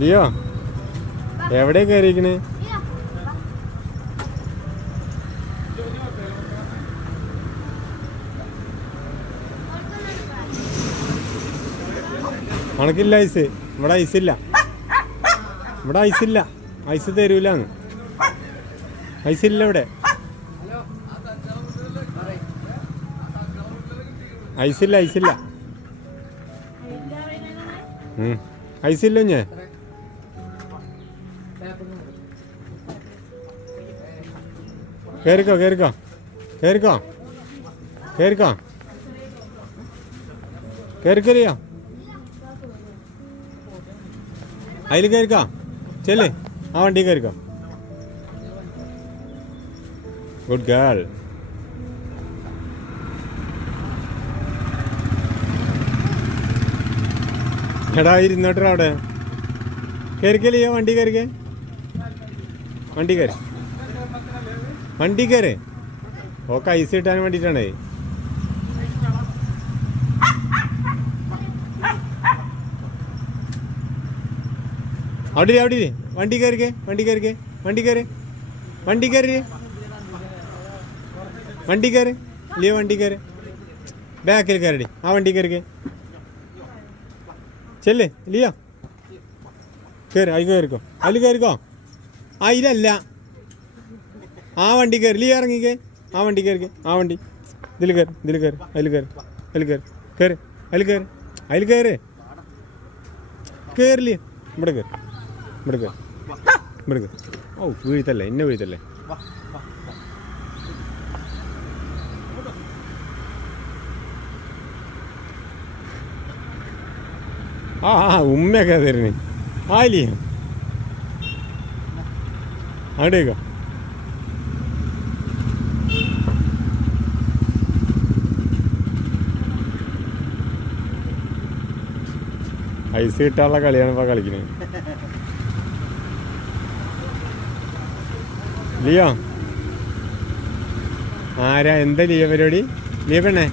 Leo എവിടെ കയറിയിരിക്കണേ? അണക്കില്ല ice. ഇവിടെ ഐസില്ല. ഇവിടെ ഐസില്ല. ഐസ് തരൂലാന്ന്. ഐസില്ല ഇവിടെ. ഐസില്ല ഐസില്ല ഐസില്ല ഞാൻ. കയറിക്കോ കയറിക്കോ കയറിക്കോ കയറിക്കോ കയറിക്കറിയോ? അതിൽ കയറിക്കോ. ചെല്ലേ ആ വണ്ടി കയറിക്കോ. Good girl. എടാ ഇരുന്നോട്ടാ അവിടെ. കയറിക്കലിയോ? വണ്ടി കയറിക്കേ. വണ്ടി കയറി. വണ്ടി കയറി. ഓക്കെ ഐസ് കിട്ടാൻ വേണ്ടിയിട്ടാണേ. അവിടെ അവിടെ വണ്ടി കയറിക്കേ. വണ്ടി കയറിക്കേ. വണ്ടി കയറി. വണ്ടി കയറി. വണ്ടി കയറി. ലിയോ വണ്ടി കയറി. ബാക്കിൽ കയറി. ആ വണ്ടി കയറിക്കേ. ചെല്ലേ ലിയോ കയറി. അതിൽ കയറിക്കോ. അതിൽ കയറിക്കോ. അതിലല്ല ആ വണ്ടി കയറി. ലിയോ ഇറങ്ങിക്കേ. ആ വണ്ടി കയറിക്കേ. ആ വണ്ടി ഇതിൽ കയറി. ഇതിൽ കയറി. അതിൽ കയറി. അതിൽ കയറി. കയറി. അതിൽ കയറി. അതിൽ കയറി. കയറില്ലേ? ഇവിടെ കയറി. ഇവിടെ കയറി. ഇവിടെ കയറി. ഓ വീഴ്ത്തല്ലേ. എന്നെ വീഴ്ത്തല്ലേ. ആ ആ ഉമ്മയൊക്കെ തരുന്നേ. ആയില്ലേ അവിടേക്കോ. ഐസ് കിട്ടാനുള്ള കളിയാണ് ഇപ്പൊ കളിക്കുന്നത്. ലിയോ ആരാ? എന്താ ലിയോ പരിപാടി? ലിയോ പെണ്ണേ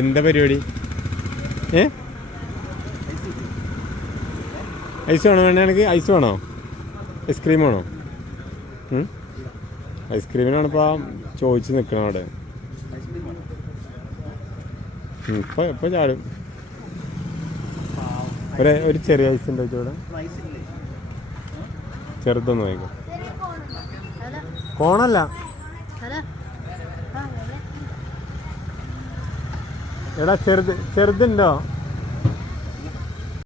എന്താ പരിപാടി? ഐസ് വേണോ? വേണേ എനിക്ക് ഐസ് വേണോ? ഐസ്ക്രീം വേണോ? ഐസ്ക്രീമിനാണ് ഇപ്പോൾ ചോദിച്ച് നിൽക്കണം അവിടെ. ഇപ്പോൾ ചാടും. ഒരു ചെറിയ ഐസ് ഉണ്ടോ ഇവിടെ? ചെറുതൊന്നും വാങ്ങിക്കോ. കോണല്ല. എടാ ചെറുതുണ്ടോ?